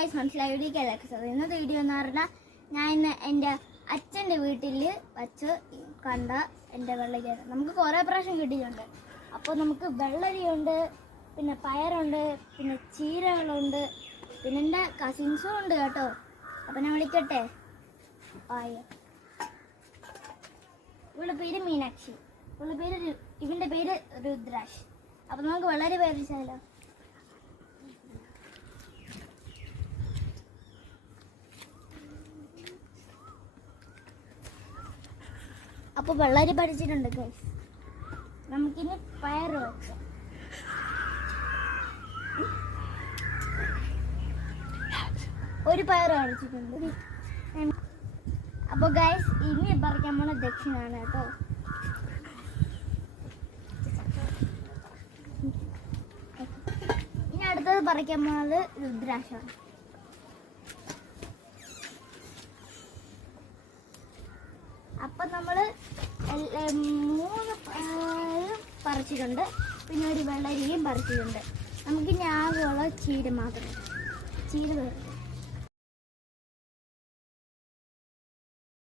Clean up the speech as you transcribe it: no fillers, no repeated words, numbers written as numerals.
Guys മനസ്സിലായ ഇന്നത്തെ video എന്ന് പറഞ്ഞാൽ ഞാൻ ഇന്ന് എൻ്റെ അച്ഛൻ്റെ വീട്ടിൽ വച്ച് കണ്ട എൻ്റെ വെള്ളരിയാണ്. നമുക്ക് കുറേ പ്രാവശ്യം കിട്ടിയിട്ടുണ്ട്. അപ്പോൾ നമുക്ക് വെള്ളരിയുണ്ട്, പിന്നെ പയറുണ്ട്, പിന്നെ ചീരകളുണ്ട്, പിന്നെ എൻ്റെ കസിൻസും ഉണ്ട് കേട്ടോ. അപ്പം ഞാൻ വിളിക്കട്ടെ. ഇവളുടെ പേര് മീനാക്ഷി, ഇവൻ്റെ പേര് രുദ്രാഷ്. അപ്പം നമുക്ക് വെള്ളരി പരിചാലോ. അപ്പോൾ വെള്ളരി പഠിച്ചിട്ടുണ്ട് ഗൈസ്. നമുക്കിനി പയർ വെക്കാം. ഒരു പയർ അടിച്ചിട്ടുണ്ട്. അപ്പോൾ ഗൈസ് ഇനി പറിക്കാൻ പോണ ദക്ഷിണാണ് കേട്ടോ. ഇനി അടുത്തത് പറിക്കാൻ പോണത് രുദ്രാക്ഷമാണ്. അപ്പം നമ്മൾ 3 പയറും പറിച്ചിട്ടുണ്ട്, പിന്നെ ഒരു വെള്ളരിയും പറിച്ചിട്ടുണ്ട്. നമുക്കിനി ആകെയുള്ള ചീര മാത്രം. ചീര